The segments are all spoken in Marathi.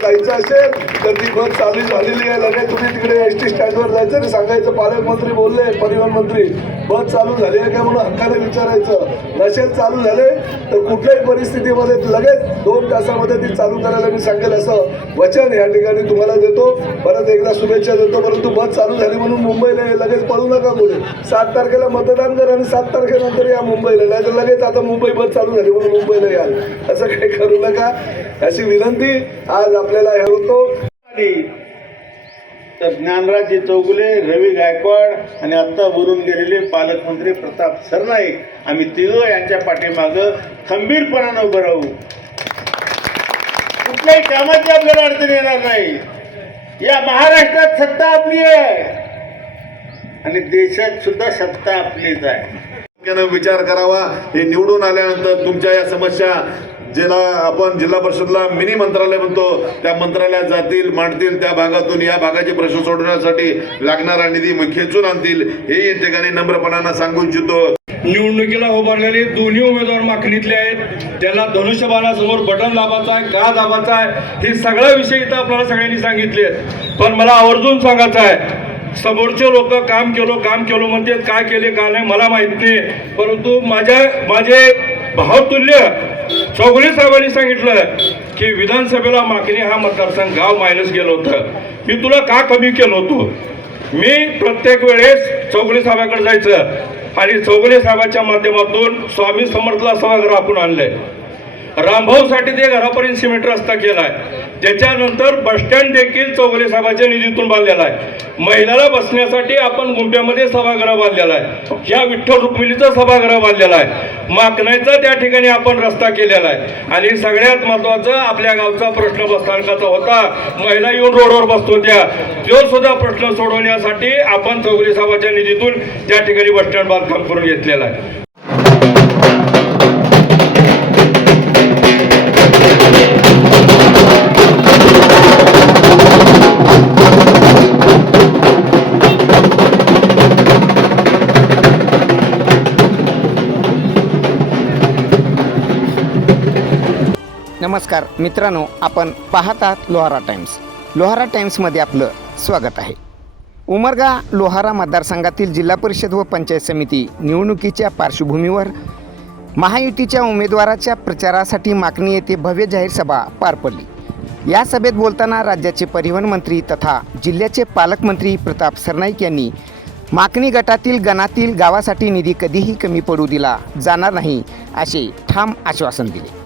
जायचं असेल तर ती बस चालू झालेली आहे. लगेच तुम्ही तिकडे एसटी स्टँडवर जायचं आणि सांगायचं पालकमंत्री बोलले, परिवहन मंत्री बस चालू झाली आहे का म्हणून हक्काने विचारायचं. नसेल चालू झाले तर कुठल्याही परिस्थितीमध्ये लगेच 2 तासामध्ये ती चालू करायला मी सांगेल असं वचन या ठिकाणी तुम्हाला देतो. परत एकदा शुभेच्छा देतो. परंतु बस चालू झाली म्हणून मुंबईला लगेच पळू नका कोणी. 7 तारखेला मतदान करा आणि 7 तारखेनंतर या मुंबईला, नाही तर लगेच आता मुंबई बस चालू झाली म्हणून मुंबईला याल, असं काही करू नका अशी विनंती आज आपल्याला हे होतो. तर ज्ञानराज चौगुले, रवी गायकवाड आणि आत्ता बोलून गेलेले पालकमंत्री प्रताप सरनाईक, आम्ही तिघं यांच्या पाठीमागं खंबीरपणानं उभं राहू. कुठल्याही कामाची आपल्याला अडचण येणार नाही. या महाराष्ट्रात सत्ता आपली आहे आणि देशात सुद्धा सत्ता आपलीच आहे. विचार करावा. हे निवडून आल्यानंतर तुमच्या या समस्या ज्याला आपण जिल्हा परिषदला मिनी मंत्रालय म्हणतो त्या मंत्रालयात जातील, मांडतील. त्या भागातून या भागाचे प्रश्न सोडवण्यासाठी लागणारा निधी खेचून आणतील. हे या ठिकाणी नम्रपणानं सांगू इच्छितो. निवडणुकीला उभारलेले दोन्ही उमेदवार माखणीतले आहेत. त्याला धनुष्यबाणासमोर बटन दाबायचं आहे का दाबायचं आहे हे सगळा विषय इथं आपल्याला सगळ्यांनी सांगितले. पण मला आवर्जून सांगायचं आहे, समोरचे लोक काम केलो म्हणते, काय केले का नाही मला माहित नाही. परंतु माझे भावतुल्य चौगुले साहेबांनी सांगितलं की विधानसभेला मागणी हा मतदारसंघ गाव मायनस गेलं होतं. मी तुला का कमी केलं होतं. मी प्रत्येक वेळेस चौगुले साहेबांकडे जायचं आणि चौगुले साहेबांच्या माध्यमातून स्वामी समर्थला सभागृह आपण आणलंय. रामभाऊसाठी ते घरापर्यंत सिमेंट रस्ता केलाय. त्याच्यानंतर बसस्टँड देखील चौगुले साहेबांच्या निधीतून बांधलेला आहे. महिलाला बसण्यासाठी आपण गुंप्यामध्ये सभागृह बांधलेला आहे. या विठ्ठल रुक्मिणीचा सभागृह बांधलेला आहे. माकणाचा त्या ठिकाणी आपण रस्ता केलेला आहे. आणि सगळ्यात महत्वाचं आपल्या गावचा प्रश्न बसस्थानकाचा होता. महिला येऊन रोडवर बसत होत्या. तो सुद्धा प्रश्न सोडवण्यासाठी आपण चौगुले साहेबांच्या निधीतून त्या ठिकाणी बसस्टँड बांधकाम करून घेतलेला आहे. नमस्कार मित्रांनो, आपण पाहत आहात लोहारा टाइम्स. लोहारा टाइम्समध्ये आपलं स्वागत आहे. उमरगा लोहारा मतदारसंघातील जिल्हा परिषद व पंचायत समिती निवडणुकीच्या पार्श्वभूमीवर महायुतीच्या उमेदवाराच्या प्रचारासाठी माकणी येथे भव्य जाहीर सभा पार पडली. या सभेत बोलताना राज्याचे परिवहन मंत्री तथा जिल्ह्याचे पालकमंत्री प्रताप सरनाईक यांनी माकणी गटातील गणातील गावासाठी निधी कधीही कमी पडू दिला जाणार नाही असे ठाम आश्वासन दिले.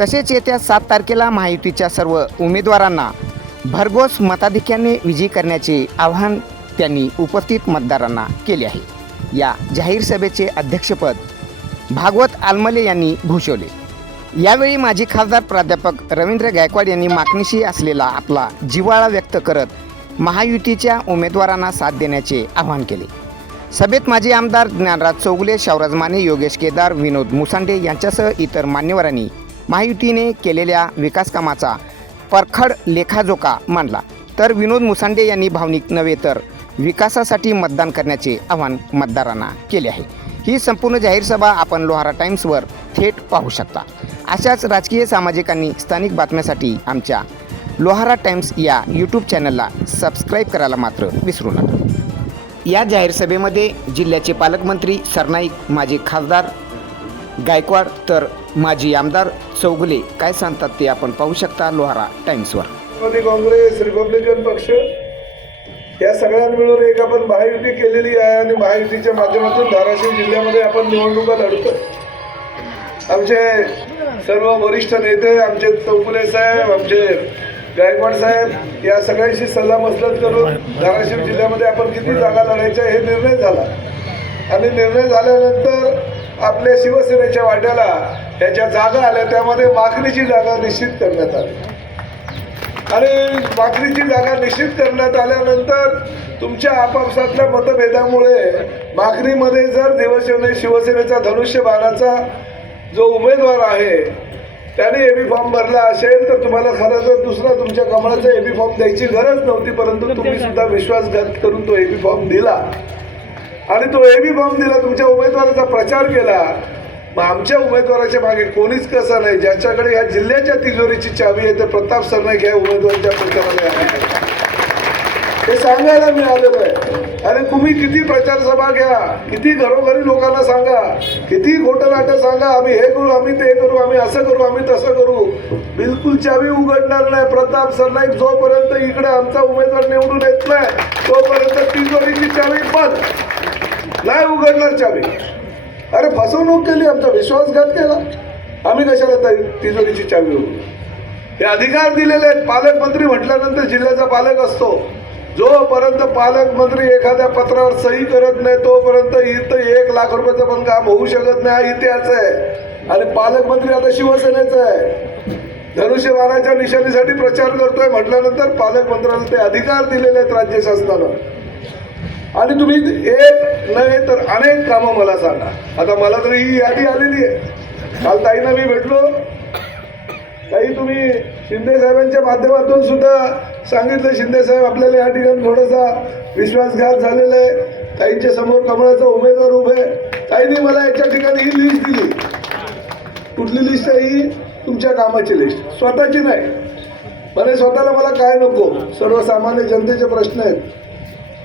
तसेच येत्या 7 तारखेला महायुतीच्या सर्व उमेदवारांना भरघोस मताधिक्याने विजयी करण्याचे आवाहन त्यांनी उपस्थित मतदारांना केले आहे. या जाहीर सभेचे अध्यक्षपद भागवत आलमले यांनी भूषवले. यावेळी माजी खासदार प्राध्यापक रवींद्र गायकवाड यांनी मागणीशी असलेला आपला जिव्हाळा व्यक्त करत महायुतीच्या उमेदवारांना साथ देण्याचे आवाहन केले. सभेत माजी आमदार ज्ञानराज चौगुले, शावराज माने, योगेश केदार, विनोद मुसांडे यांच्यासह इतर मान्यवरांनी महायुतीने केलेल्या विकासकामाचा परखड लेखाजोखा मांडला. तर विनोद मुसांडे यांनी भावनिक नव्हे तर विकासासाठी मतदान करण्याचे आवाहन मतदारांना केले आहे. ही संपूर्ण जाहीर सभा आपण लोहारा टाइम्सवर थेट पाहू शकता. अशाच राजकीय, सामाजिक आणि स्थानिक बातम्यांसाठी आमच्या लोहारा टाइम्स या यूट्यूब चॅनलला सबस्क्राईब करायला मात्र विसरू नका. या जाहीर सभेमध्ये जिल्ह्याचे पालकमंत्री सरनाईक, माजी खासदार गायकवाड तर माजी आमदार चौगुले काय सांगतात ते आपण पाहू शकता लोहारा टाइम्सवर. काँग्रेस, रिपब्लिकन पक्ष या सगळ्यांनी मिळून एक आपण महायुती केलेली आहे आणि महायुतीच्या माध्यमातून धाराशिव जिल्ह्यामध्ये आपण निवडणुका लढतोय. आमचे सर्व वरिष्ठ नेते, आमचे चौगुले साहेब, आमचे गायकवाड साहेब या सगळ्यांशी सल्लामसलत करून धाराशिव जिल्ह्यामध्ये आपण किती जागा लढायच्या हे निर्णय झाला. आणि निर्णय झाल्यानंतर आपल्या शिवसेनेच्या वाट्याला त्याच्या जागा आल्या. त्यामध्ये माखणीची जागा निश्चित करण्यात आली आणि माखणीची जागा निश्चित करण्यात आल्यानंतर तुमच्या आपापसातल्या मतभेदामुळे माखणीमध्ये जर शिवसेनेचा धनुष्यबाणाचा जो उमेदवार आहे त्याने एबी फॉर्म भरला असेल तर तुम्हाला खरं तर दुसरा तुमच्या कमळाचा एबी फॉर्म द्यायची गरज नव्हती. परंतु तुम्ही सुद्धा विश्वासघात करून तो एबी फॉर्म दिला आणि तो एबी फॉर्म दिला, तुमच्या उमेदवाराचा प्रचार केला मग आमच्या उमेदवाराच्या मागे कोणीच कसं नाही. ज्याच्याकडे या जिल्ह्याच्या तिजोरीची चावी आहे ते प्रताप सरनाईक या उमेदवाराच्या प्रचाराला आहे. हे सांगायला मी आलेलो आहे. अरे तुम्ही किती प्रचार सभा घ्या, किती घरोघरी लोकांना सांगा, किती खोटं नाटं सांगा, आम्ही हे करू, आम्ही ते करू, आम्ही असं करू, आम्ही तसं करू, बिलकुल चावी उघडणार नाही. प्रताप सरनाईक जोपर्यंत इकडे आमचा उमेदवार निवडून येत नाही तोपर्यंत तिजोरीची चावी बंद, नाही उघडणार चावी. अरे फसवणूक केली, आमचा विश्वासघात केला, आम्ही कशाला तिजोरीची चावी उघडू? हे अधिकार दिलेले आहेत. पालकमंत्री म्हटल्यानंतर जिल्ह्याचा पालक असतो. जोपर्यंत पालकमंत्री एखाद्या पत्रावर सही करत नाही तोपर्यंत इथं 1 लाख रुपयाचं पण काम होऊ शकत नाही. हा इतिहास आहे. आणि पालकमंत्री आता शिवसेनेचा आहे. धनुष्यबाणाच्या निशाणीसाठी प्रचार करतोय म्हटल्यानंतर पालकमंत्र्याला ते अधिकार दिलेले आहेत राज्य शासनानं. आणि तुम्ही एक नव्हे तर अनेक कामं मला सांगा. आता मला तरी ही यादी आलेली आहे. काल ताईंना मी भेटलो. ताई तुम्ही शिंदे साहेबांच्या माध्यमातून सुद्धा सांगितलं, शिंदे साहेब आपल्याला या ठिकाणी थोडासा विश्वासघात झालेला आहे. ताईंच्या समोर कमळाचा उमेदवार उभे. ताईंनी मला याच्या ठिकाणी ही लिस्ट दिली. कुठली लिस्ट आहे ही? तुमच्या कामाची लिस्ट, स्वतःची नाही. म्हणे स्वतःला मला काय नको, सर्वसामान्य जनतेचे प्रश्न आहेत.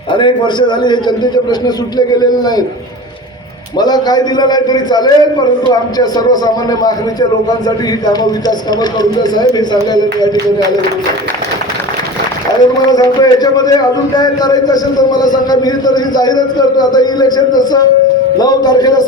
अनेक वर्ष झाली हे जनतेचे प्रश्न सुटले गेलेले नाहीत. मला काय दिलं नाही तरी चालेल, परंतु आमच्या सर्वसामान्य मागणीच्या लोकांसाठी ही कामं, विकास कामं करून द्या साहेब, हे सांगायला मी या ठिकाणी आले. आणि तुम्हाला सांगतो याच्यामध्ये अजून काय करायचं असेल तर मला सांगा, मी तर ही जाहीरच करतो. आता इलेक्शन जसं 9 तारखेला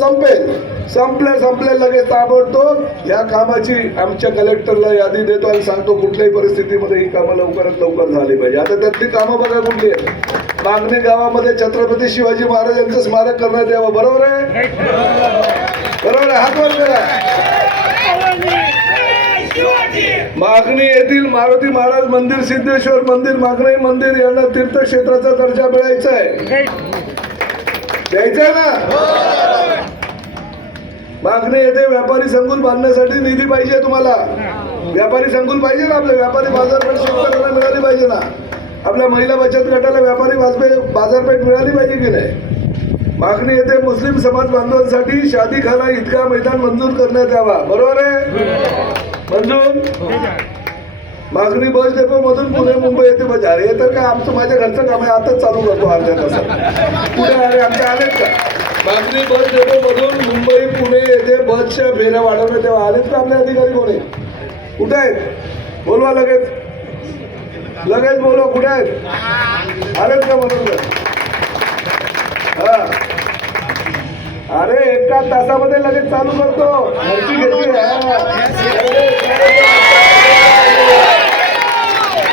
संपले लगेच ताबडतोब या कामाची आमच्या कलेक्टरला यादी देतो आणि सांगतो कुठल्याही परिस्थितीमध्ये ही कामं लवकरात लवकर झाली पाहिजे. आता त्यातली कामं बघा कुठली आहेत. मागणी गावामध्ये छत्रपती शिवाजी महाराजांचं स्मारक करण्यात यावं. बरोबर आहे? बरोबर आहे. हात वर करा. मागणी येथील मारुती महाराज मंदिर, सिद्धेश्वर मंदिर, मागणी मंदिर यांना तीर्थक्षेत्राचा दर्जा मिळायचा आहे. द्यायचा आहे ना? मागणी येथे व्यापारी संकुल बांधण्यासाठी निधी पाहिजे. तुम्हाला व्यापारी संकुल पाहिजे ना? आपल्या व्यापारी बाजारपेठ शेतकऱ्यांना मिळाली पाहिजे ना? आपल्या महिला बचत गटाला व्यापारी बाजारपेठ मिळाली पाहिजे की नाही? मागणी येथे मुस्लिम समाज बांधवांसाठी शादीखाना ईदगाह मैदान मंजूर करण्यात यावा. बरोबर आहे? मंजूर. मागणी बस डेपो मधून पुणे मुंबई येथे बजार. हे तर काय आमचं माझ्या घरचं काम आहे, आताच चालू करतो अर्ध्या तासात. पुढे आले आमच्या आलेत का? मागणी बस डेपो मधून मुंबई पुणे येथे बसच्या फेऱ्या वाढवण्यात यावा. आलेत का आपले अधिकारी? कोणी कुठे आहेत? बोलवा लगेच बोलवा. कुठे आहेत? आलेत का? बरोबर. हा, अरे 1 तासामध्ये लगेच चालू करतो. घरची घेतली.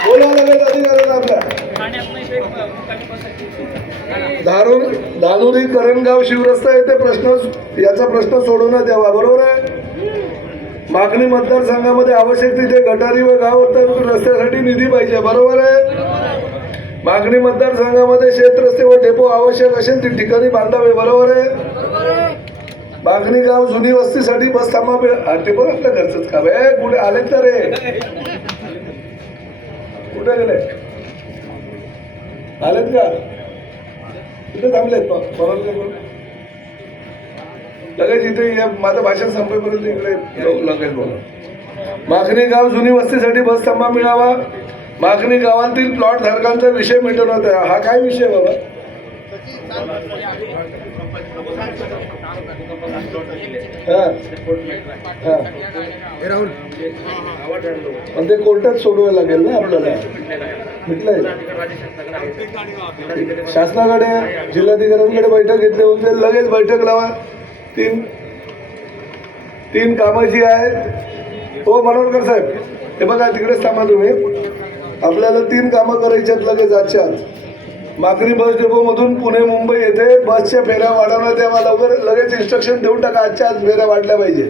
बोला लगेच अधिकाऱ्याला आपल्या. धानुरी करणगाव शिवरस्ता येथे याचा प्रश्न सोडवण्यात यावा. बरोबर आहे? मागणी मतदारसंघामध्ये आवश्यक तिथे गटारी व गाव रस्त्यासाठी निधी पाहिजे. बरोबर आहे? मागणी मतदारसंघामध्ये शेतरस्ते व डेपो आवश्यक असेल ती ठिकाणी बांधावे. बरोबर आहे? मागणी गाव जुनी वस्तीसाठी बस थांबा. ते पण आपल्या घरचंच काम आहे. कुठे आलेत का रे? कुठे गेले? आलेत का? कुठे थांबलेत? लगेच इथे माझं भाषण संपेपर्यंत इकडे लगेच बोला. मागणी गाव जुनी वस्तीसाठी बस थांबा मिळावा. मागणी गावातील प्लॉट धारकांचा विषय मिटवण्यात यावा. हा काय विषय बाबा? पण ते कोर्टात सोडवायला लागेल ना आपल्याला. मिटलंय शासनाकडे, जिल्हाधिकाऱ्यांकडे बैठक घेतली होते. लगेच बैठक लावा. तीन कामं जी आहेत. हो मनोहरकर साहेब, हे बघा तिकडेच थांबा तुम्ही. आपल्याला 3 कामं करायची आहेत लगेच आजच्या आज. मागणी बस डेपो मधून पुणे मुंबई येथे बसच्या फेऱ्या वाढवण्यात यावा. लगेच इन्स्ट्रक्शन देऊन टाका. आजच्या आज फेऱ्या वाढल्या पाहिजे.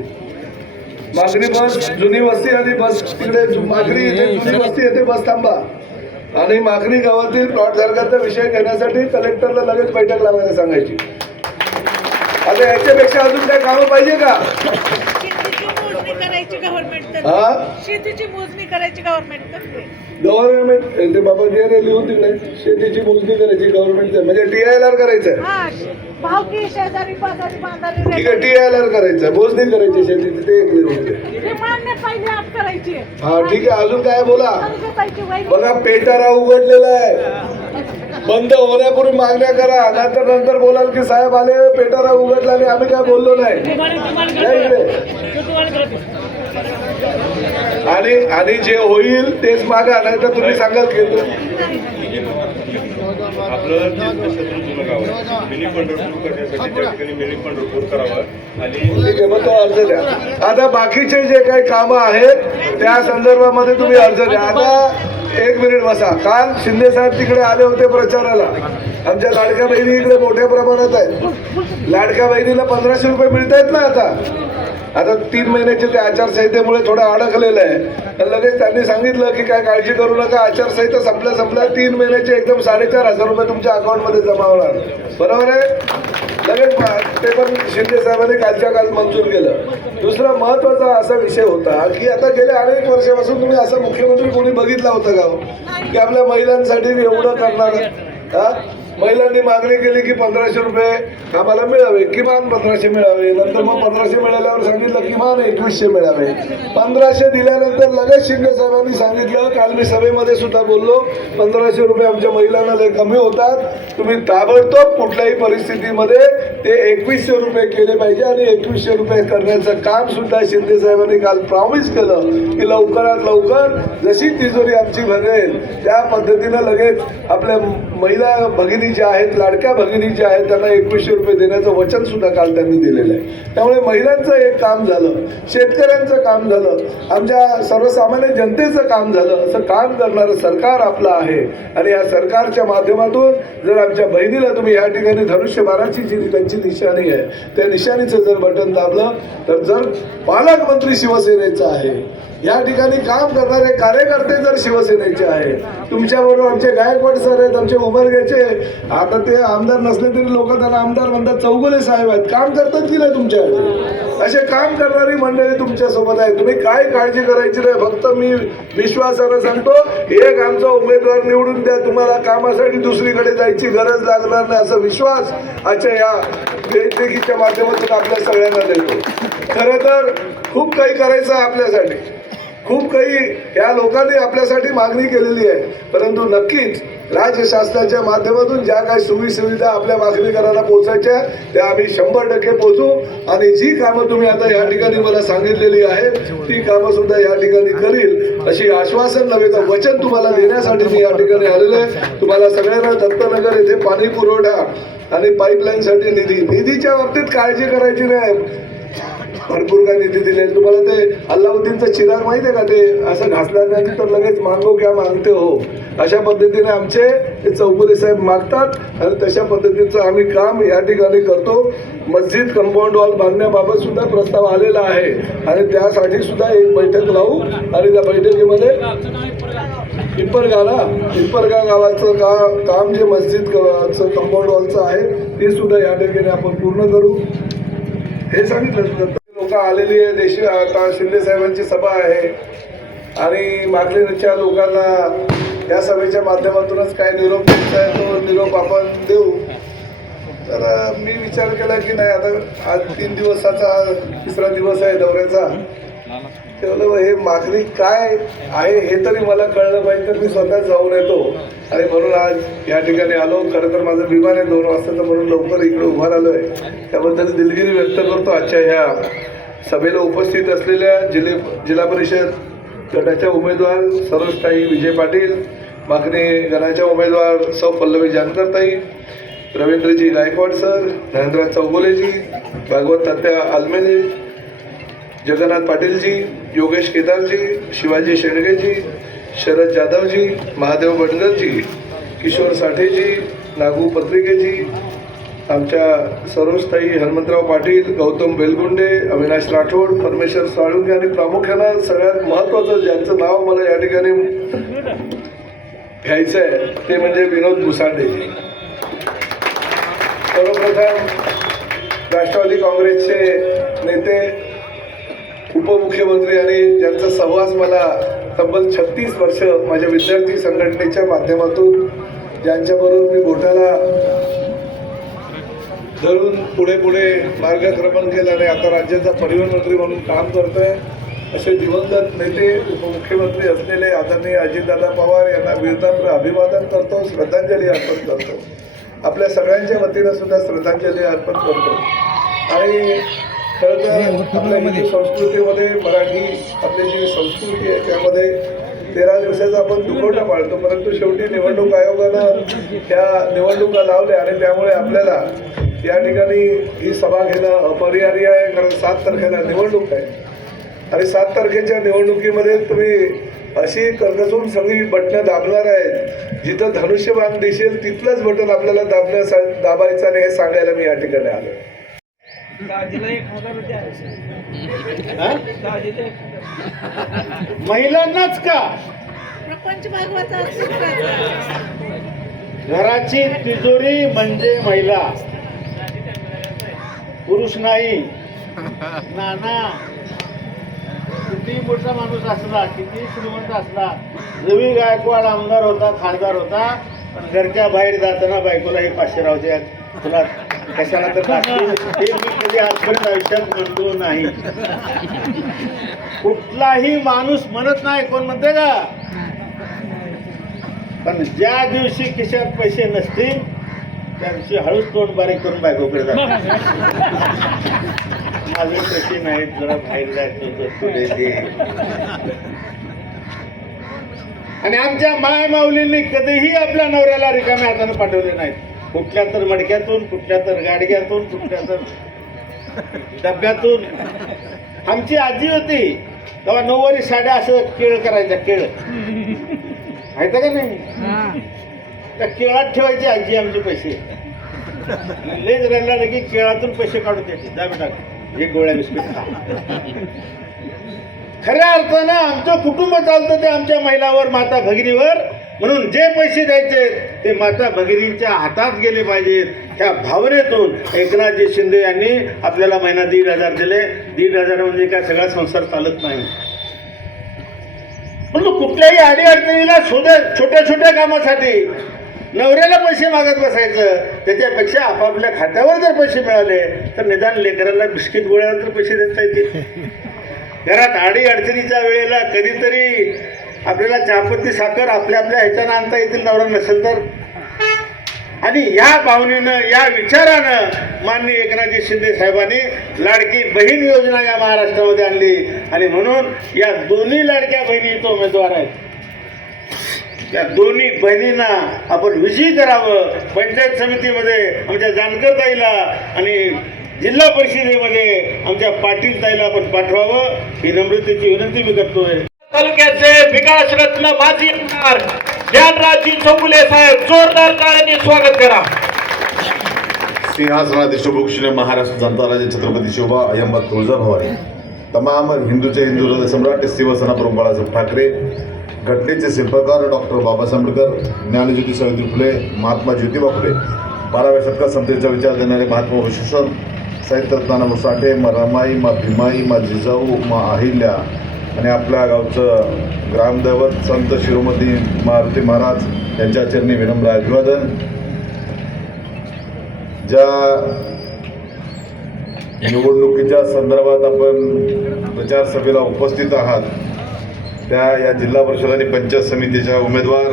मागणी बस जुनी वस्ती आणि बस तिकडे मागणी येथे जुनी वस्ती येथे बस थांबा. आणि मागणी गावातील प्लॉट धारकांचा विषय घेण्यासाठी कलेक्टरला लगेच बैठक लावायला सांगायची. आता याच्यापेक्षा अजून काय कामं पाहिजे का? शेतीची मोजणी करायची गव्हर्नमेंट, हा, शेतीची मोजणी करायची गव्हर्नमेंट. गव्हर्नमेंट ते बाबा जे लिहून दिले शेतीची मोजणी करायची गव्हर्नमेंट म्हणजे TILR करायचं आहे. हा, भावकी शेजारी पाजारी बांधारी ठीक आहे TILR करायचं आहे, मोजणी करायची शेतीची ते एक लिहून दे. हे मान्य पहिले आप करायची हा ठीक आहे अजून काय बोला. ताईची वैदिक बघा पेटारा उघडलेला आहे, बंद होण्यापूर्वी मागण्या करा. नंतर बोलाल की साहेब आले पेटारा उघडला आणि आम्ही काय बोललो नाही. या इकडे. आणि जे होईल तेच मागा, नाही तर तुम्ही सांगाल की आपलं जे शत्रू जुनं गाव आहे मिनी पंढरपूर करण्यासाठी त्या ठिकाणी मिनी पंढरपूर करावं आणि ठीक आहे मग तो अर्ज द्या. आता बाकीचे जे काही कामं आहेत त्या संदर्भामध्ये तुम्ही अर्ज द्या. आता एक मिनिट बसा. काल शिंदे साहेब तिकडे आले होते प्रचाराला. आमच्या लाडक्या बहिणी इकडे मोठ्या प्रमाणात आहेत. लाडक्या बहिणीला 1500 रुपये मिळत आहेत ना. आता 3 महिन्याचे ते आचारसंहितेमुळे थोडं अडकलेलं आहे. तर लगेच त्यांनी सांगितलं की काय काळजी करू नका, आचारसंहिता संपल्या 3 महिन्याचे एकदम 4500 रुपये तुमच्या अकाउंटमध्ये जमा होणार. बरोबर आहे. लगेच ते पण शिंदे साहेबांनी कालच्या काल मंजूर केलं. दुसरा महत्वाचा असा विषय होता की आता गेल्या अनेक वर्षापासून तुम्ही असं मुख्यमंत्री कोणी बघितला होता का हो? की आपल्या महिलांसाठी एवढं करणार. हा महिलांनी मागणी केली की 1500 रुपये आम्हाला मिळावे, किमान 1500 मिळावे. नंतर मग 1500 मिळाल्यावर सांगितलं किमान 2100 मिळावे. 1500 दिल्यानंतर लगेच शिंदे साहेबांनी सांगितलं, काल मी सभेमध्ये सुद्धा बोललो, 1500 रुपये आमच्या महिलांना लय कमी होतात, तुम्ही ताबडतोब कुठल्याही परिस्थितीमध्ये ते 2100 रुपये केले पाहिजे. आणि 2100 रुपये करण्याचं काम सुद्धा शिंदे साहेबांनी काल प्रॉमिस केलं की लवकरात लवकर जशी तिजोरी आमची भरेल त्या पद्धतीनं लगेच आपल्या महिला भगिनी ज्या आहेत, लाडक्या भगिनी ज्या आहेत, त्यांना 2100 रुपये देण्याचं वचन सुद्धा काल त्यांनी दिलेलं आहे. त्यामुळे महिलांचं एक काम झालं, शेतकऱ्यांचं काम झालं, आमच्या सर्वसामान्य जनतेचं काम झालं. असं काम करणारं सरकार आपलं आहे. आणि या सरकारच्या माध्यमातून जर आमच्या बहिणीला तुम्ही या ठिकाणी धनुष्यबाणाची जी त्यांची निशाणी आहे त्या निशाणीचं जर बटन दाबलं तर जर पालकमंत्री शिवसेनेचं आहे, या ठिकाणी काम करणारे कार्यकर्ते जर शिवसेनेचे आहे, तुमच्याबरोबर आमचे गायकवाड सर आहेत, आमचे उमरग्याचे, आता ते आमदार नसले तरी लोक त्यांना आमदार म्हणतात, चौगुले साहेब आहेत, काम करतात की नाही तुमच्याकडे. असे काम करणारी मंडळी तुमच्यासोबत आहे. तुम्ही काय काळजी करायची नाही. फक्त मी विश्वासानं सांगतो, एक आमचा उमेदवार निवडून द्या, तुम्हाला कामासाठी दुसरीकडे जायची गरज लागणार नाही असा विश्वास आजच्या या बैठकीच्या माध्यमातून आपल्या सगळ्यांना देतो. खरं तर खूप काही करायचं आहे आपल्यासाठी, खूप काही या लोकांनी आपल्यासाठी मागणी केलेली आहे. परंतु नक्कीच राज्य शासनाच्या माध्यमातून ज्या काही सुविधा आपल्या मागणीकरांना पोहोचायच्या त्या आम्ही 100% पोहोचू. आणि जी कामं तुम्ही आता या ठिकाणी मला सांगितलेली आहेत ती कामं सुद्धा या ठिकाणी करील अशी आश्वासन नव्हे तर वचन तुम्हाला देण्यासाठी मी या ठिकाणी आलेलो आहे. तुम्हाला सगळ्यांना दत्तनगर येथे पाणी पुरवठा आणि पाईपलाईनसाठी निधीच्या बाबतीत काळजी करायची नाही. भरपूर काय निधी दिले. तुम्हाला ते अल्लाउद्दीनचं चिराग माहिती आहे का, ते असं घासल्यानंतर लगेच मागो क्या मागते हो, अशा पद्धतीने आमचे ते चौगुले साहेब मागतात आणि तशा पद्धतीचं आम्ही काम या ठिकाणी करतो. मस्जिद कंपाऊंड वॉल बांधण्याबाबत सुद्धा प्रस्ताव आलेला आहे आणि त्यासाठी सुद्धा एक बैठक लावू. आणि त्या बैठकीमध्ये पिंपरगा गावाचं काम जे मस्जिद कंपाऊंड वॉलचं आहे ते सुद्धा या ठिकाणी आपण पूर्ण करू हे सांगितलं. लोक आलेली आहे. आता शिंदे साहेबांची सभा आहे आणि मागणीच्या लोकांना या सभेच्या माध्यमातूनच काय निरोप द्यायचा आहे तो निरोप आपण देऊ. तर मी विचार केला की नाही, आता आज 3 दिवसाचा 3रा दिवस आहे दौऱ्याचा, तेवढं हे मागणी काय आहे हे तरी मला कळलं पाहिजे, तर मी स्वतः जाऊन येतो. आणि म्हणून आज या ठिकाणी आलो. खरं तर माझं विमान आहे 2 वाजताचं, म्हणून लवकर इकडे उभा राहिलो आहे. त्याबद्दल दिलगिरी व्यक्त करतो. आजच्या ह्या सभेला उपस्थित असलेल्या जिल्हा परिषद गटाच्या उमेदवार सर्वस्थायी विजय पाटील, मागणी गणाच्या उमेदवार सौ पल्लवी जानकरताई, रवींद्रजी गायकवाड सर, नरेंद्र चौगुलेजी, भागवत तात्या आलमेले, जगन्नाथ पाटीलजी, योगेश केदारजी, शिवाजी शेंडगेजी, शरद जाधवजी, महादेव बडगरजी, किशोर साठेजी, नागू पत्रिकेजी, आमच्या सर्वस्थायी हनुमंतराव पाटील, गौतम बेलगुंडे, अविनाश राठोड, परमेश्वर साळुंके आणि प्रामुख्यानं सगळ्यात महत्त्वाचं ज्यांचं नाव मला या ठिकाणी घ्यायचं आहे ते म्हणजे विनोद मुसांडेजी. सर्वप्रथम राष्ट्रवादी काँग्रेसचे नेते, उपमुख्यमंत्री आणि ज्यांचा सहवास मला तब्बल 36 वर्ष माझ्या विद्यार्थी संघटनेच्या माध्यमातून ज्यांच्याबरोबर मी बोटाला धरून पुढे पुढे मार्गक्रमण केलं आणि आता राज्याचा परिवहन मंत्री म्हणून काम करतोय असे दिवंगत नेते उपमुख्यमंत्री असलेले आदरणीय अजितदादा पवार यांना विनम्र अभिवादन करतो, श्रद्धांजली अर्पण करतो. आपल्या सगळ्यांच्या वतीनं सुद्धा श्रद्धांजली अर्पण करतो. आणि खरं तर आपल्या हिंदू संस्कृतीमध्ये मराठी आपली जी संस्कृती आहे त्यामध्ये 13 दिवसाचा आपण दुखवटा पाळतो, परंतु शेवटी निवडणूक आयोगानं त्या निवडणुका लावल्या आणि त्यामुळे आपल्याला या ठिकाणी ही सभा घेणं अपरिहार्य आहे. कारण 7 तारखेला निवडणूक आहे आणि 7 तारखेच्या निवडणुकीमध्ये तुम्ही अशी कर्कसून सगळी बटणं दाबणार आहेत, जिथं धनुष्यबाण दिसेल तिथलंच बटन आपल्याला दाबायचं आणि हे सांगायला मी या ठिकाणी आलो. महिलांनाच का? प्रपंच भागवाचा घराची तिजोरी म्हणजे महिला, पुरुष नाही. नाना किती मोठा माणूस असला, किती श्रीमंत असला, रवी गायकवाड आमदार होता, खासदार होता, पण घरच्या बाहेर जाताना बायकोला हे 500 राहू द्या, तुला कशाला तर लागतील, हे मी कधी आजपर्यंत आयुष्यात म्हणतो नाही. कुठलाही माणूस म्हणत नाही. कोण म्हणते का? पण ज्या दिवशी खिशात पैसे नसतील त्या दिवशी हळूच तोंड बारीक करून बायकोकडे जातात. माझे पैसे नाहीत, जरा बाहेर जायचं होतं, तुले दे. आणि आमच्या माय माऊलींनी कधीही आपल्या नवऱ्याला रिकाम्या हाताने पाठवले नाहीत. कुठल्या तर मडक्यातून, कुठल्या तर गाडग्यातून, कुठल्या तर डब्यातून. आमची आजी होती तेव्हा 9वारी साड्या असं केळ करायच्या, केळ माहिती का नाही? त्या केळात ठेवायची आजी आमचे पैसे. लेज रडला की केळातून पैसे काढून द्यायचे, जा बेटा एक गोळ्या बिस्किट खा. खऱ्या अर्थानं आमचं कुटुंब चालतं ते आमच्या महिलावर, माता भगिनीवर. म्हणून जे पैसे द्यायचे ते माता भगिनींच्या हातात गेले पाहिजेत. ह्या भावनेतून एकनाथजी शिंदे यांनी आपल्याला महिना 1,500 दिले. 1,500 म्हणजे काय सगळा संसार चालत नाही. म्हणून कुठल्याही अडीअडचणीला छोट्या छोट्या कामासाठी नवऱ्याला पैसे मागत बसायचं, त्याच्यापेक्षा आपापल्या खात्यावर जर पैसे मिळाले तर निदान लेकराला बिस्किट गोळ्याला तर पैसे देता येतील. घरात अडीअडचणीच्या वेळेला कधीतरी आपल्याला चहापत्ती साखर आपल्या ह्याच्यानं आणता येतील नवरा नसेल तर. आणि या भावनेनं, या विचारानं माननीय एकनाथजी शिंदे साहेबांनी लाडकी बहीण योजना या महाराष्ट्रामध्ये आणली. आणि म्हणून या दोन्ही लाडक्या बहिणी इथं उमेदवार आहेत. या दोन्ही बहिणींना आपण विजयी करावं. पंचायत समितीमध्ये आमच्या जानकर ताईला आणि जिल्हा परिषदेमध्ये आमच्या पाटील ताईला आपण पाठवावं, ही नम्रतेची विनंती मी करतोय. तालुक्याचे विकास रत्न माजी आमदार ज्ञानराजजी चौगुले साहेब, जोरदार टाळ्यांनी स्वागत करा. सिंहासनाधीश महाराष्ट्र जनता राज्य छत्रपती शिवबा अहमद तुळजाभवानी, तमाम हिंदूचे हिंदू हृदय सम्राट शिवसेना प्रमुख बाळासाहेब ठाकरे, घटनेचे शिल्पकार डॉक्टर बाबासाहेब आंबेडकर, ज्ञानज्योती सावित्री फुले, महात्मा ज्योतिबा फुले, 12व्या शतकात समतेचा विचार देणारे महात्मा विश्वेश्वर, साहित्यरत्न नाना साठे, मा रमाई, मा भीमाई, मा जिजाऊ, मा अहिल्या आणि आपल्या गावचं ग्रामदैवत संत शिरोमती मारुती महाराज यांच्या चरणी विनम्र अभिवादन. ज्या निवडणुकीच्या संदर्भात आपण प्रचार सभेला उपस्थित आहात त्या या जिल्हा परिषद आणि पंचायत समितीच्या उमेदवार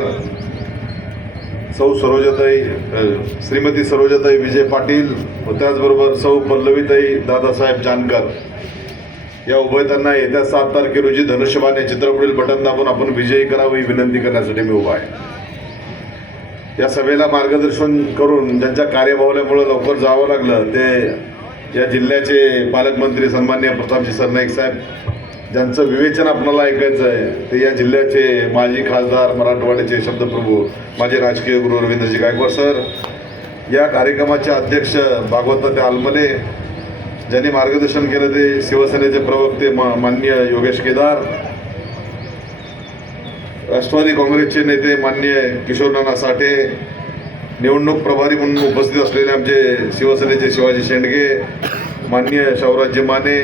श्रीमती सरोजाताई विजय पाटील व त्याचबरोबर सौ पल्लवीताई दादासाहेब जानकर या उभयतांना येत्या 7 तारखे रोजी धनुष्यबाण या चित्रपुढील बटन दाबून आपण विजयी करावं ही विनंती करण्यासाठी मी उभा आहे. या सभेला मार्गदर्शन करून ज्यांच्या कार्यभावल्यामुळे लवकर जावं लागलं ते या जिल्ह्याचे पालकमंत्री सन्माननीय प्रतापजी सरनाईक साहेब, ज्यांचं विवेचन आपल्याला ऐकायचं आहे ते या जिल्ह्याचे माजी खासदार, मराठवाड्याचे शब्दप्रभू, माझे राजकीय गुरु रवींद्रजी गायकवाड सर, या कार्यक्रमाचे अध्यक्ष भागवत आलमले, ज्यांनी मार्गदर्शन केलं ते शिवसेनेचे प्रवक्ते माननीय योगेश केदार, राष्ट्रवादी काँग्रेसचे नेते माननीय किशोर नाना साठे, निवडणूक प्रभारी म्हणून उपस्थित असलेले आमचे शिवसेनेचे शिवाजी शेंडगे, माननीय शाहूराजे माने,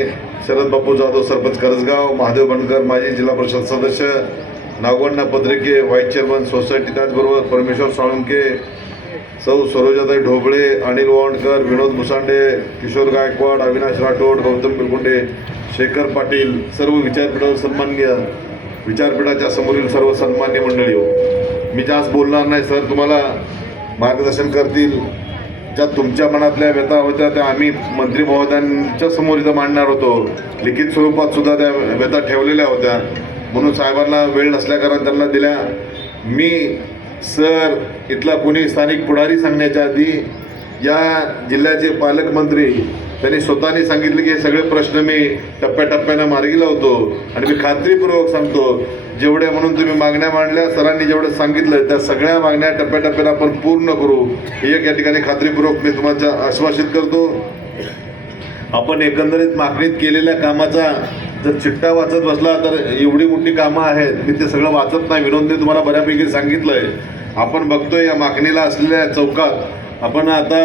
शरद बापू जाधव सरपंच करसगाव, महादेव बनकर माजी जिल्हा परिषद सदस्य, नागवण्णा पत्रिके व्हाईस चेअरमन सोसायटी, त्याचबरोबर परमेश्वर साळुंके, सौ सरोजाताई ढोबळे, अनिल वावणकर, विनोद मुसांडे, किशोर गायकवाड, अविनाश राठोड, गौतम बिरकुंडे, शेखर पाटील, सर्व विचारपीठावर सन्माननीय विचारपीठाच्या समोरील सर्व सन्मान्य मंडळी हो. मी जास्त बोलणार नाही सर, तुम्हाला मार्गदर्शन करतील. ज्या तुमच्या मनातल्या व्यथा होत्या त्या आम्ही मंत्री महोदयांच्या समोर इथं मांडणार होतो. लिखित स्वरूपात सुद्धा त्या व्यथा ठेवलेल्या होत्या, म्हणून साहेबांना वेळ नसल्याकारण त्यांना दिल्या. मी सर इथला कोणी स्थानिक पुढारी सांगण्याच्या आधी या जिल्ह्याचे पालकमंत्री त्यांनी स्वतःने सांगितले की हे सगळे प्रश्न मी टप्प्याटप्प्यानं मार्गी लावतो आणि मी खात्रीपूर्वक सांगतो, जेवढे म्हणून तुम्ही मागण्या मांडल्या, सरांनी जेवढं सांगितलं त्या सगळ्या मागण्या टप्प्याटप्प्यानं आपण पूर्ण करू, ही एक या ठिकाणी खात्रीपूर्वक मी तुम्हाला आश्वासित करतो. आपण एकंदरीत मागणीत केलेल्या कामाचा जर चिट्टा वाचत बसला तर एवढी मोठी कामं आहेत, मी ते सगळं वाचत नाही. विनोदने तुम्हाला बऱ्यापैकी सांगितलं आहे. आपण बघतोय या मागणीला असलेल्या चौकात आपण आता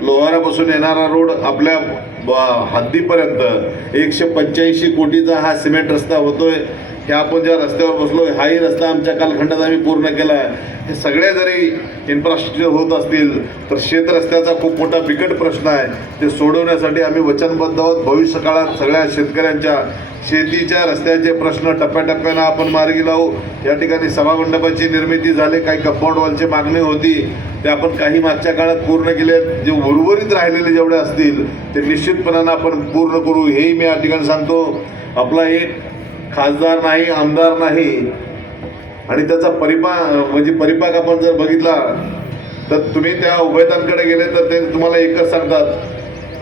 लोहारापासून येणारा रोड आपल्या हद्दीपर्यंत 185 कोटीचा हा सिमेंट रस्ता होतोय. हे आपण ज्या रस्त्यावर बसलोय हाही रस्ता आमच्या कालखंडात आम्ही पूर्ण केला आहे. हे सगळे जरी इन्फ्रास्ट्रक्चर होत असतील तर शेत रस्त्याचा खूप मोठा बिकट प्रश्न आहे, ते सोडवण्यासाठी आम्ही वचनबद्ध आहोत. भविष्य काळात सगळ्या शेतकऱ्यांच्या शेतीच्या रस्त्याचे प्रश्न टप्प्याटप्प्यानं आपण मार्गी लावू. या ठिकाणी सभामंडपाची निर्मिती झाली, काही कंपाऊंड वॉलची मागणी होती ते आपण काही मागच्या काळात पूर्ण केले. जे उर्वरित राहिलेले जेवढे असतील ते निश्चितपणानं आपण पूर्ण करू, हेही मी या ठिकाणी सांगतो. आपला एक खासदार नाही, आमदार नाही आणि त्याचा परिपाक आपण जर बघितला तर तुम्ही त्या उभयतांकडे गेले तर ते तुम्हाला एकच सांगतात,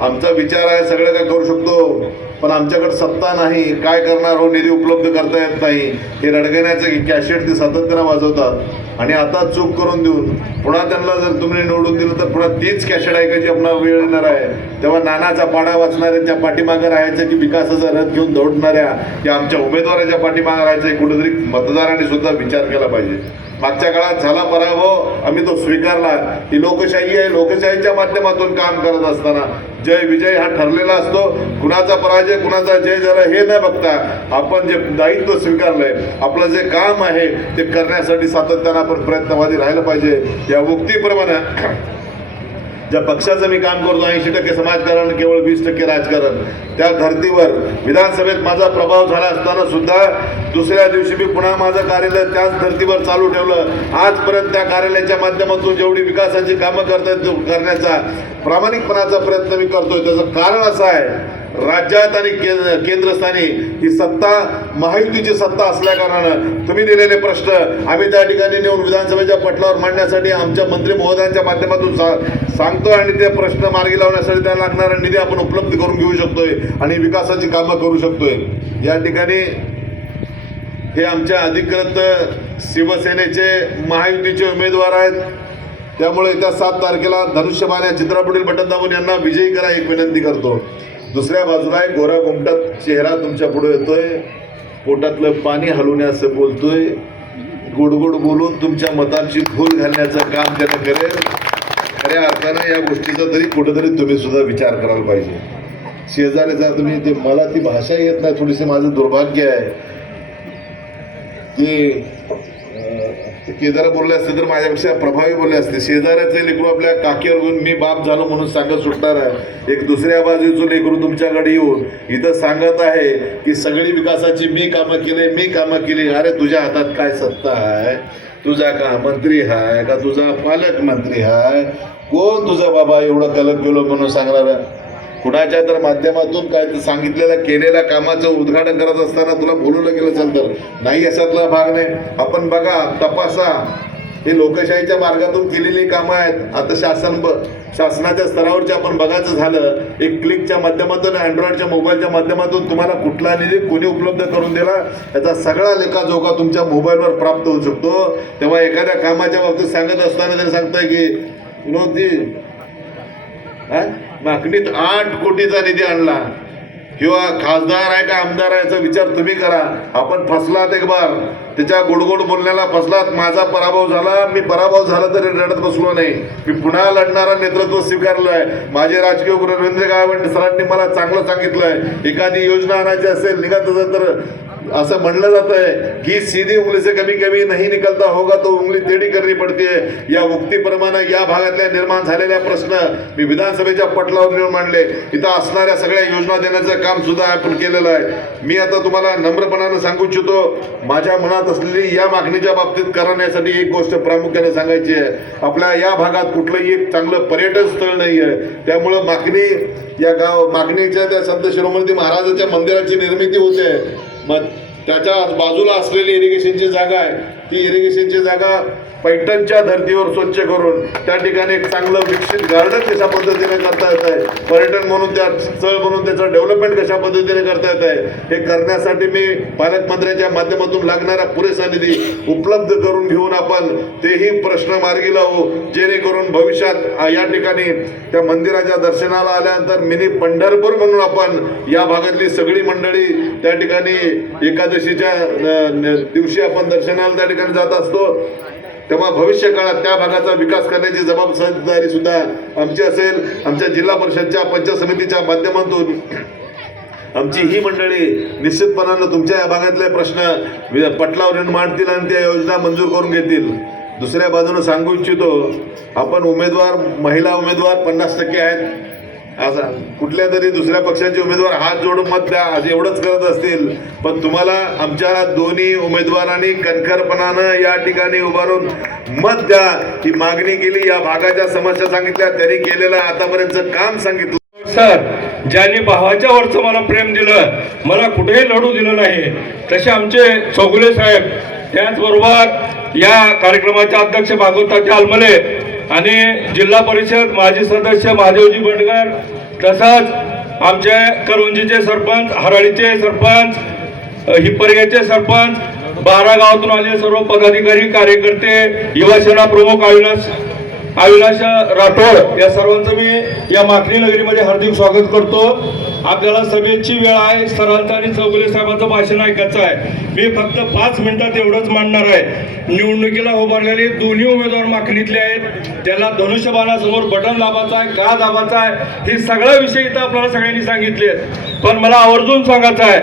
आमचा विचार आहे, सगळं काय करू शकतो, पण आमच्याकडे सत्ता नाही, काय करणार हो, निधी उपलब्ध करता येत नाही. हे रडगण्याचं कॅशेट ते सातत्यानं वाजवतात आणि आता चूक करून देऊन पुन्हा त्यांना जर तुम्ही निवडून दिलं तर पुन्हा तीच कॅशेट ऐकायची आपल्याला वेळ येणार आहे. तेव्हा नानाचा पाडा वाचणाऱ्यांच्या पाठीमागं राहायचं की विकासाचा रथ घेऊन दौडणाऱ्या की आमच्या उमेदवाराच्या पाठीमागं राहायचं, हे कुठेतरी मतदारांनी सुद्धा विचार केला पाहिजे. मागच्या काळात झाला पराभव, आम्ही तो स्वीकारला. ही लोकशाही आहे, लोकशाहीच्या माध्यमातून काम करत असताना जय विजय हा ठरलेला असतो. कुणाचा पराजय कुणाचा जय झाला हे न बघता आपण जे दायित्व स्वीकारलंय, आपलं जे काम आहे ते करण्यासाठी सातत्यानं आपण प्रयत्नवादी राहिलं पाहिजे. या उक्तीप्रमाणे ज्या पक्षाचं मी काम करतो 80% समाजकारण, केवळ 20% राजकारण, त्या धर्तीवर विधानसभेत माझा प्रभाव झाला असताना सुद्धा दुसऱ्या दिवशी मी पुन्हा माझं कार्यालय त्याच धर्तीवर चालू ठेवलं. आजपर्यंत त्या कार्यालयाच्या माध्यमातून जेवढी विकासाची कामं करण्याचा प्रामाणिकपणाचा प्रयत्न मी करतोय. त्याचं कारण असं आहे, राज्यात आणि केंद्रस्थानी ही सत्ता महायुतीची सत्ता असल्या कारणानं तुम्ही दिलेले प्रश्न आम्ही त्या ठिकाणी नेऊन विधानसभेच्या पटलावर मांडण्यासाठी आमच्या मंत्री महोदयांच्या माध्यमातून सांगतोय आणि ते प्रश्न मार्गी लावण्यासाठी त्याला लागणारा निधी आपण उपलब्ध करून घेऊ शकतोय आणि विकासाची कामं करू शकतोय. या ठिकाणी हे आमच्या अधिकृत शिवसेनेचे महायुतीचे उमेदवार आहेत. त्यामुळे येत्या 7 तारखेला धनुष्यबाण या चित्रापुढील बटन दाबून यांना विजयी करा एक विनंती करतो. दुसऱ्या बाजूला एक गोरा गोमटात चेहरा तुमच्या पुढे येतोय, पोटातलं पाणी हलवण्याचं बोलतोय, गोडगोड बोलून तुमच्या मतांची भूल घालण्याचं काम त्यानं करेल. खऱ्या अर्थानं या गोष्टीचा तरी कुठंतरी तुम्ही सुद्धा विचार करायला पाहिजे. शेजारीचा तुम्ही ते, मला ती भाषा येत नाही, थोडीशी माझं दुर्भाग्य आहे की केदार बोलले असते तर माझ्यापेक्षा प्रभावी बोलले असते. शेजाऱ्याचे लेकरू आपल्या काकीवर घेऊन मी बाप झालो म्हणून सांगत सुटणार आहे. एक दुसऱ्या बाजूचं लेकरू तुमच्याकडे येऊन इथं सांगत आहे की सगळी विकासाची मी कामं केली. अरे तुझ्या हातात काय सत्ता आहे? तुझा का मंत्री आहे का तुझा पालकमंत्री आहे? कोण तुझा बाबा एवढं कलक केलं म्हणून सांगणार? कुणाच्या तर माध्यमातून काय सांगितलेल्या केलेल्या कामाचं उद्घाटन करत असताना तुला बोलवलं गेलं असेल तर नाही, अशातला भाग नाही. आपण बघा, तपासा, हे लोकशाहीच्या मार्गातून केलेली कामं आहेत. आता शासनाच्या स्तरावरचे आपण बघायचं झालं, एक क्लिकच्या माध्यमातून, अँड्रॉइडच्या मोबाईलच्या माध्यमातून तुम्हाला कुठला निधी कोणी उपलब्ध करून दिला याचा सगळा लेखाजोखा तुमच्या मोबाईलवर प्राप्त होऊ शकतो. तेव्हा एखाद्या कामाच्या बाबतीत सांगत असताना ते सांगताय की विनोदजी मागणीत 8 कोटीचा निधी आणला, किंवा खासदार आहे का आमदार आहे याचा विचार तुम्ही करा. आपण फसलात एक बार, त्याच्या गोडगोड बोलण्याला फसलात. माझा पराभव झाला, मी पराभव झाला तरी रडत बसलो नाही. मी पुन्हा लढणारा नेतृत्व स्वीकारलंय. माझे राजकीय गुरु रवींद्र गायकवाड सरांनी मला चांगलं सांगितलंय, एखादी योजना आणायची असेल निघत असेल तर असं म्हणलं जात आहे की सीधी उंगली से कभी कभी नहीं निकलता होगा तो उंगली टेढ़ी करनी पडते. या उक्तीप्रमाणे या भागातल्या निर्माण झालेल्या प्रश्न मी विधानसभेच्या पटलावर नेऊन मांडले. इथं असणाऱ्या सगळ्या योजना देण्याचं काम सुद्धा आपण केलेलं आहे. मी आता तुम्हाला नम्रपणानं सांगू इच्छितो, माझ्या मनात असलेली या मागणीच्या बाबतीत करण्यासाठी एक गोष्ट प्रामुख्याने सांगायची आहे. आपल्या या भागात कुठलंही एक चांगलं पर्यटन स्थळ नाही आहे. त्यामुळं मागणी या मागणीच्या त्या संत शिरोमणी महाराजाच्या मंदिराची निर्मिती होते. मग त्याच्या बाजूला असलेली इरिगेशनची जागा आहे, ती इरिगेशनची जागा पैठणच्या धर्तीवर स्वच्छ करून त्या ठिकाणी एक चांगलं विकसित गार्डन कशा पद्धतीने करता येत आहे, पर्यटन म्हणून त्या स्थळ म्हणून त्याचं डेव्हलपमेंट कशा पद्धतीने करता येत आहे, हे करण्यासाठी मी पालकमंत्र्यांच्या माध्यमातून लागणारा पुरेसा निधी उपलब्ध करून घेऊन आपण तेही प्रश्न मार्गी लावू, जेणेकरून भविष्यात या ठिकाणी त्या मंदिराच्या दर्शनाला आल्यानंतर मिनी पंढरपूर म्हणून आपण या भागातली सगळी मंडळी त्या ठिकाणी एकादशीच्या दिवशी आपण दर्शनाला त्या ठिकाणी जात असतो. तेव्हा भविष्य काळात त्या भागाचा विकास करण्याची जबाबदारी सुद्धा आमची असेल. आमच्या जिल्हा परिषदच्या पंचायत समितीच्या माध्यमातून आमची ही मंडळी निश्चितपणानं तुमच्या या भागातले प्रश्न पटलावर मांडतील आणि त्या योजना मंजूर करून घेतील. दुसऱ्या बाजूने सांगू इच्छितो, आपण उमेदवार महिला उमेदवार 50% आहेत. असं कुठल्या तरी दुसऱ्या पक्षाचे उमेदवार हात जोडून मत द्या असं एवढंच करत असतील, पण तुम्हाला आमच्या दोन्ही उमेदवारांनी कणखरपणानं या ठिकाणी उभारून मत द्या. ही मागणी केली, या भागाच्या समस्या सांगितल्या, त्यांनी केलेलं आतापर्यंतचं काम सांगितलं. सर, ज्यांनी भावाच्या वरचं मला प्रेम दिलं, मला कुठेही लढू दिलं नाही, तसे आमचे चौगुले साहेब, त्याचबरोबर या कार्यक्रमाचे अध्यक्ष भागवताचे आलमले आणि जिल्हा परिषद माजी सदस्य महादेवजी बंडगर, तसंच आमचे करंजीचे सरपंच, हराळीचे सरपंच, हिप्परग्याचे सरपंच, 12 गावातून आलेले सर्व पदाधिकारी कार्यकर्ते, युवासेना प्रमुख अविनाश राठोड या सर्वांचं मी या माखणी नगरीमध्ये हार्दिक स्वागत करतो. आपल्याला सभेची वेळ आहे, सरांचं आणि चौगुले साहेबांचं भाषण ऐकायचं आहे. मी फक्त 5 मिनिटात एवढंच मांडणार आहे. निवडणुकीला उभारलेले दोन्ही उमेदवार माखणीतले आहेत, त्याला धनुष्यबाणासमोर बटन दाबायचं आहे का दाबायचं आहे हे सगळा विषय इथं आपल्याला सगळ्यांनी सांगितले. पण मला आवर्जून सांगायचं आहे,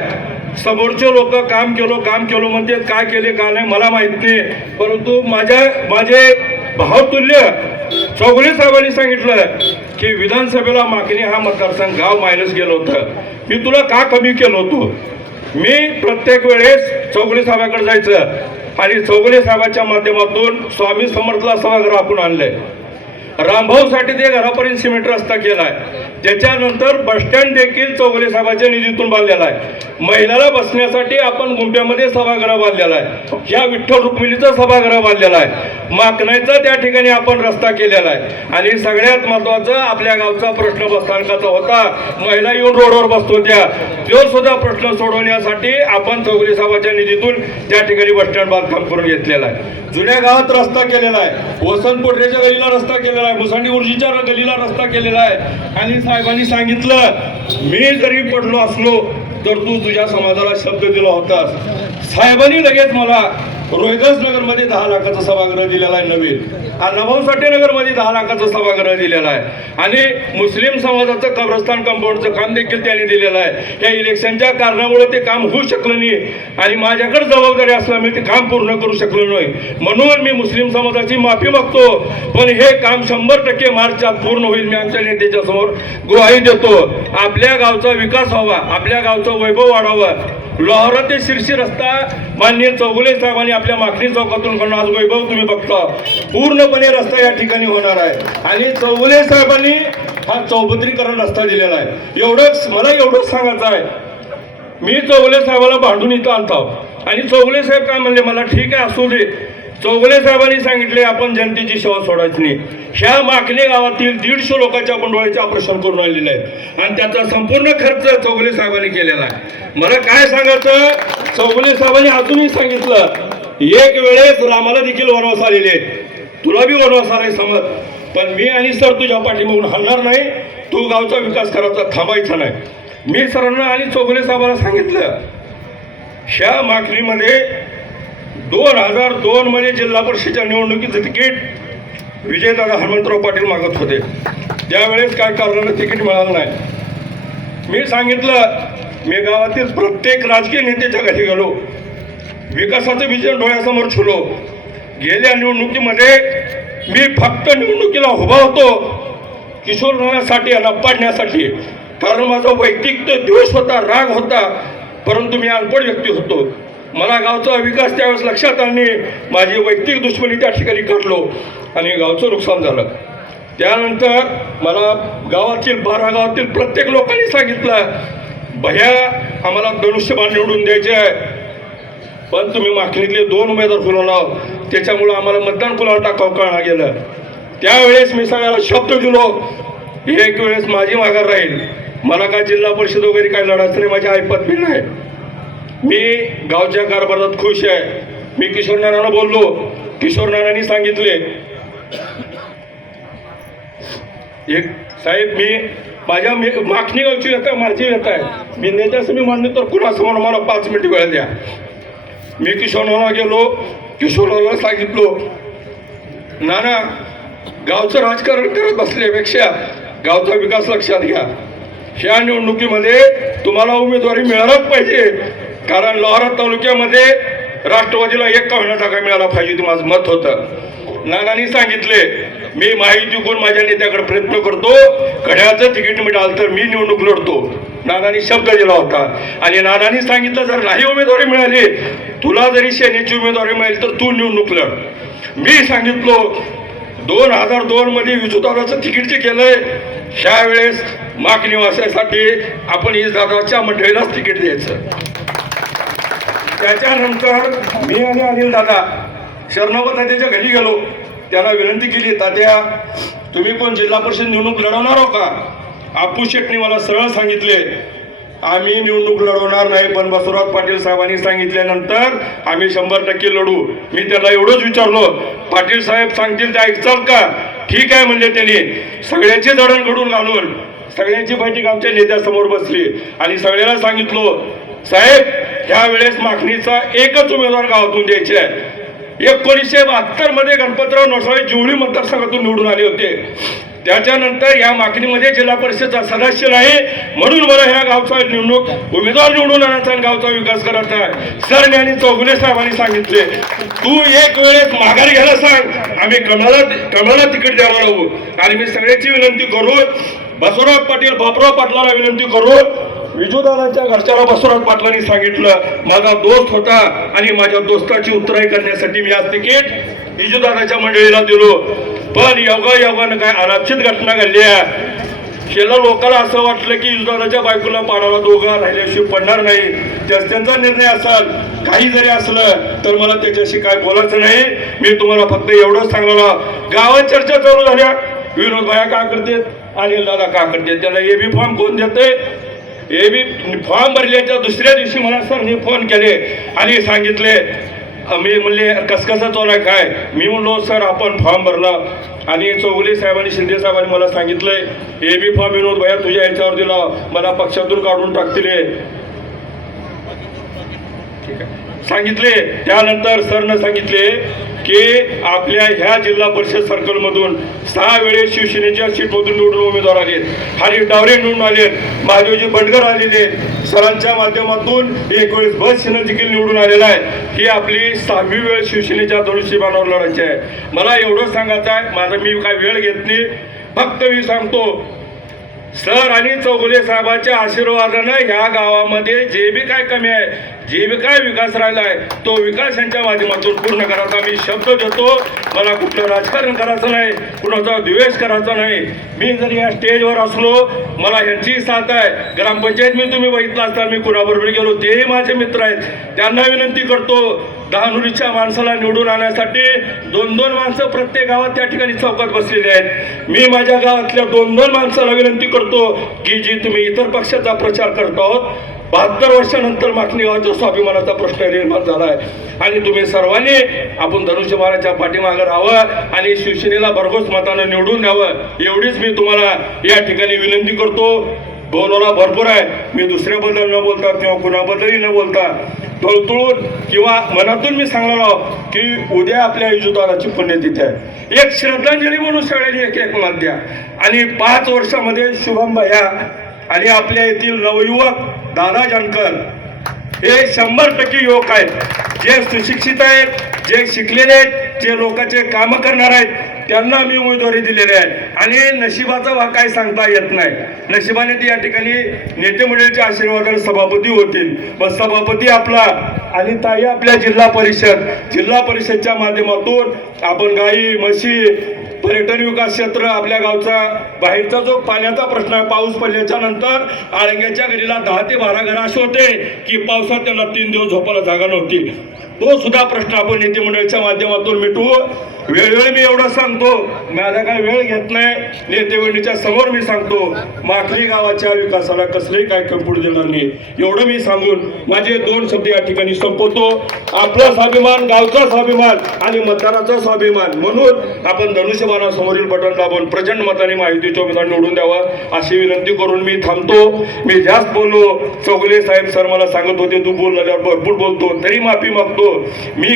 समोरचे लोक काम केलो म्हणते, काय केले का नाही मला माहित नाही, परंतु माझे भावतुल्य चौगुले साहेबांनी सांगितलं की विधानसभेला मागणी हा मतदारसंघ गाव मायनस गेलं होतं, मी तुला का कमी केलं होतं. मी प्रत्येक वेळेस चौगुले साहेबांकडे जायचं आणि चौगुले साहेबांच्या माध्यमातून स्वामी समर्थला सभागृह आपण आणलंय. रामभाऊसाठी ते घरापर्यंत सिमेंट रस्ता केलाय. त्याच्यानंतर बसस्टँड देखील चौगुले साहेबांच्या निधीतून बांधलेला आहे. महिलाला बसण्यासाठी आपण गुंप्यामध्ये सभागृह बांधलेला आहे. या विठ्ठल रुक्मिणीचा सभागृह बांधलेला आहे. माकणाचा त्या ठिकाणी आपण रस्ता केलेला आहे. आणि सगळ्यात महत्वाचं, आपल्या गावचा प्रश्न बसस्थानकाचा होता, महिला येऊन रोडवर बसत होत्या, तो सुद्धा प्रश्न सोडवण्यासाठी आपण चौगुले साहेबांच्या निधीतून त्या ठिकाणी बसस्टँड बांधकाम करून घेतलेला आहे. जुन्या गावात रस्ता केलेला आहे, वसंत पोटरेच्या गलीला रस्ता केलेला आहे, मुसांडी उर्जीच्या गलीला रस्ता केलेला आहे. आणि साहेबांनी सांगितलं, मी जरी पडलो असलो तर तू तुझ्या समाजाला शब्द दिला होतास. साहेबांनी लगेच मला रोहिदास नगरमध्ये 10 लाखाचा सभागृह दिलेला आहे नवीन, नभाऊसाठी नगरमध्ये 10 लाखाचा सभागृह दिलेला आहे. आणि मुस्लिम समाजाचं कब्रस्तान कंपाऊंडचं काम देखील त्यांनी दिलेलं आहे. या इलेक्शनच्या कारणामुळे ते काम होऊ शकलं नाही आणि माझ्याकडे जबाबदारी असल्यामुळे ते काम पूर्ण करू शकलो नाही, म्हणून मी मुस्लिम समाजाची माफी मागतो. पण हे काम 100% मार्चच्या पूर्ण होईल, मी आमच्या नेत्याच्या समोर ग्वाही देतो. आपल्या गावचा विकास व्हावा, आपल्या गावचं वैभव वाढावं. लोहारा ते शिर्शी रस्ता माननीय चौगुले साहेबांनी आपल्या माखणी चौकातून करून आज वैभव तुम्ही बघता, पूर्णपणे रस्ता या ठिकाणी होणार आहे. आणि चौगुले साहेबांनी हा चौपदरीकरण रस्ता दिलेला आहे. मला एवढंच सांगायचं आहे, मी चौगुले साहेबाला भांडून इथं आणतो आणि चौगुले साहेब काय म्हणले, मला ठीक आहे असू दे. चौगुले साहेबांनी सांगितले आपण जनतेची सेवा सोडायची नाही. ह्या माकणे गावातील 150 लोकांच्या आपण डोळ्याचे ऑपरेशन करून राहिलेले आहेत आणि त्याचा संपूर्ण खर्च चौगुले साहेबांनी केलेला आहे. मला काय सांगायचं, चौगुले साहेबांनी अजूनही सांगितलं, एक वेळेस रामाला देखील वनवास आलेले आहेत, तुला बी वनवास आलाय समज, पण मी आणि सर तुझ्या पाठीमागून हलणार नाही. तू गावचा विकास करायचा थांबायचा नाही. मी सरांना आणि चौगुले साहेबांना सांगितलं, ह्या मागणीमध्ये 2002 मध्ये जिल्हा परिषदेच्या निवडणुकीचं तिकीट विजयदादा हनुमंतराव पाटील मागत होते. त्यावेळेस काय कारणानं तिकीट मिळालं नाही. मी सांगितलं, मी गावातील प्रत्येक राजकीय नेत्याच्या घरी गेलो, विकासाचं विजन डोळ्यासमोर ठेवलो. गेल्या निवडणुकीमध्ये मी फक्त निवडणुकीला उभा होतो किशोर नानासाठी, यांना पाडण्यासाठी. कारण माझा वैयक्तिक द्वेष होता, राग होता, परंतु मी अनपढ व्यक्ती होतो. मला गावचा विकास त्यावेळेस लक्षात आणणे, माझी वैयक्तिक दुश्मनी त्या ठिकाणी करलो आणि गावचं नुकसान झालं. त्यानंतर मला गावातील 12 गावातील प्रत्येक लोकांनी सांगितलं, भैया आम्हाला धनुष्यबाण निवडून द्यायचे आहे, पण तुम्ही मागणीतले 2 उमेदवार खुलवला, त्याच्यामुळं आम्हाला मतदान कुणाला टाकावं कळणार गेलं. त्यावेळेस मी सगळ्याला शब्द दिलो, एक वेळेस माझी माघार राहील, मला काय जिल्हा परिषद वगैरे काय लढायचं नाही, माझी ऐपत बी नाही, मी गावच्या कारभारात खुश आहे. मी किशोर नानांना बोललो, किशोर नानांनी सांगितले, एक साहेब मी माझ्या मागणी गावची व्यथा माझी व्यथा आहे, मी नेत्याचं मी मान्य तर कुणासमोर मला 5 मिनिट वेळ द्या. मी किशोर नाना गेलो, किशोर नानाला सांगितलो, नाना गावचं राजकारण करत बसल्यापेक्षा गावचा विकास लक्षात घ्या. ह्या निवडणुकीमध्ये तुम्हाला उमेदवारी मिळालाच पाहिजे, कारण लोहारा तालुक्यामध्ये राष्ट्रवादीला 1 का होण्याचा जागा मिळाला पाहिजे, ते माझं मत होतं. नानांनी सांगितले, मी माहिती घेऊन माझ्या नेत्याकडे प्रयत्न करतो, घड्याळचं तिकीट मिळालं तर मी निवडणूक लढतो. नानांनी शब्द दिला होता आणि नानांनी सांगितलं, जर नाही उमेदवारी मिळाली, तुला जरी सेनेची उमेदवारी मिळाली तर तू निवडणूक लढ. मी सांगितलो, 2002 मध्ये विजूदादाचं तिकीट जे केलंय, ह्यावेळेस मागणी वासासाठी आपण दादाच्या मंडळीलाच तिकीट द्यायचं. त्याच्यानंतर मी आणि अनिल दादा शरणावत तात्याच्या घरी गेलो, त्यांना विनंती केली, तात्या तुम्ही पण जिल्हा परिषद निवडणूक लढवणार हो का? आपू शेटणी मला सरळ सांगितले, आम्ही निवडणूक लढवणार नाही, पण बसवराज पाटील साहेबांनी सांगितल्यानंतर आम्ही 100% लढू. मी त्याला एवढंच विचारलो, पाटील साहेब सांगतील ते ऐकचाल का? ठीक आहे म्हणले. त्यांनी सगळ्यांची जडणघडून घालून सगळ्यांची बैठक आमच्या नेत्यासमोर बसली आणि सगळ्याला सांगितलो, साहेब ह्या वेळेस मागणीचा एकच उमेदवार गावातून द्यायचे आहे. 1972 मध्ये गणपतराव नोसाळे जिवळी मतदारसंघातून निवडून आले होते. त्याच्यानंतर या मागणीमध्ये जिल्हा परिषदचा सदस्य नाही, म्हणून मला ह्या गावचा निवडणूक उमेदवार निवडून आणायचा आणि गावचा विकास करायचा आहे. सर आणि चौगुले साहेबांनी सांगितले, तू एक वेळेस माघार घ्यायला सांग, आम्ही कमळाला तिकीट द्यायला लावू. आणि मी सगळ्याची विनंती करून बसवराज पाटील बापराव पाटलाला विनंती करून विजूदादाच्या घरच्याला बसवराज पाटलांनी सांगितलं, माझा दोस्त होता आणि माझ्या दोस्ताची उत्तराई करण्यासाठी मी आज तिकीट विजूदादाच्या मंडळीला दिलो. पण योगायोगानं काय अनाक्षित घटना घडली आहे. शेला लोकांना असं वाटलं की विजूदादाच्या बायकोला पाडाला दोघं राहिल्याशिवाय पडणार नाही. त्यांचा निर्णय असाल, काही जरी असलं तर मला त्याच्याशी काय बोलायचं नाही. मी तुम्हाला फक्त एवढंच सांगणार, गावात चर्चा चालू झाल्या, विनोद भाया का करते, अनिल दादा का करते, त्याला एबी फॉर्म कोण देते? एबी फॉर्म भरल्याच्या दुसऱ्या दिवशी मला सरने फोन केले आणि सांगितले, मी म्हणले कसं चालू आहे काय? मी म्हणलो, सर आपण फॉर्म भरला आणि चौगुले साहेबांनी शिंदे साहेबांनी मला सांगितलंय एबी फॉर्म विनोद भैया तुझ्या याच्यावर दिला, मला पक्षातून काढून टाकतील सांगितले. त्यानंतर सरनं सांगितले की आपल्या ह्या जिल्हा परिषद सर्कलमधून 6 वेळेस शिवसेनेच्या सीटमधून निवडून उमेदवार आले, हरी डावरे निवडून आले, महादेवजी बंडगर आलेले, सरांच्या माध्यमातून 1 वेळेस बस सिन्हा देखील निवडून आलेला आहे. ही आपली 6वी वेळ शिवसेनेच्या धनुष्यबाणावर लढायची आहे. मला एवढं सांगायचं आहे, माझा मी काय वेळ घेत नाही, फक्त मी सांगतो, सर आणि चौगुले साहेबांच्या आशीर्वादानं ह्या गावामध्ये जे बी काय कमी आहे, जे बी काय विकास राहिला आहे, तो विकास यांच्या माध्यमातून पूर्ण करायचा मी शब्द देतो. मला कुठलं राजकारण करायचं नाही, कुणाचा द्वेष करायचा नाही. मी जर या स्टेजवर असलो, मला ह्यांची साथ आहे. ग्रामपंचायत मी तुम्ही बघितलं असताना मी कुणाबरोबर गेलो, तेही माझे मित्र आहेत. त्यांना विनंती करतो, दहानुरीच्या माणसाला निवडून आणण्यासाठी 2-2 माणसं प्रत्येक गावात त्या ठिकाणी चौकात बसलेले आहेत. मी माझ्या गावातल्या 2-2 माणसाला विनंती करतो की जी तुम्ही इतर पक्षाचा प्रचार करतो आहोत, 72 वर्षानंतर मागणी गावाचा स्वाभिमानाचा प्रश्न निर्माण झाला आहे आणि तुम्ही सर्वांनी आपण धनुष्यबाणाच्या पाठीमागे राहावं आणि शिवसेनेला भरघोस मतानं निवडून द्यावं, एवढीच मी तुम्हाला या ठिकाणी विनंती करतो. बोलवला भरपूर आहे. मी दुसऱ्याबद्दल न बोलता किंवा कुणाबद्दलही न बोलता तळतळून किंवा मनातून मी सांगणार की उद्या आपल्या युजुदाराची पुण्यतिथी आहे. एक श्रद्धांजली म्हणून सगळ्यांनी एक एक मत द्या. आणि 5 वर्षामध्ये शुभम भैया आणि आपल्या येथील नवयुवक दादा जानकर हे 100% युवक आहेत, जे सुशिक्षित आहेत, जे शिकलेले आहेत, जे लोकांचे कामं करणार आहेत, त्यांना मी उमेदवारी दिलेली आहे. आणि नशिबाचा भाग काय सांगता येत नाही. नशिबाने ती या ठिकाणी नेते मंडळीच्या आशीर्वादाने सभापती होतील. मग सभापती आपला आणि ताई आपल्या जिल्हा परिषदच्या माध्यमातून आपण गाई म्हशी पर्यटन विकास क्षेत्र आपल्या गावचा बाहेरचा जो पाण्याचा प्रश्न आहे, पाऊस पडल्याच्या नंतर आळंग्याच्या घरीला 10 ते 12 घर असे होते की पावसात त्यांना 3 दिवस झोपायला जागा नव्हती. तो सुद्धा प्रश्न आपण नेते मंडळाच्या माध्यमातून मिटवू. वेळोवेळी मी एवढं सांगतो, माझा काय वेळ घेत नाही. नेते मंडळीच्या समोर मी सांगतो, माखली गावाच्या विकासाला कसलंही काय कमी पडू देणार नाही, एवढं मी सांगून माझे 2 शब्द या ठिकाणी संपवतो. आपला स्वाभिमान, गावचा स्वाभिमान आणि मतदाराचा स्वाभिमान म्हणून आपण धनुष्यबाणासमोरील बटन दाबून प्रचंड मताने माहितीच्या उमेदवार निवडून द्यावा अशी विनंती करून मी थांबतो. मी जास्त बोललो. चौगुले साहेब सर मला सांगत होते तू बोलल्यावर भरपूर बोलतो, तरी माफी मागतो. मी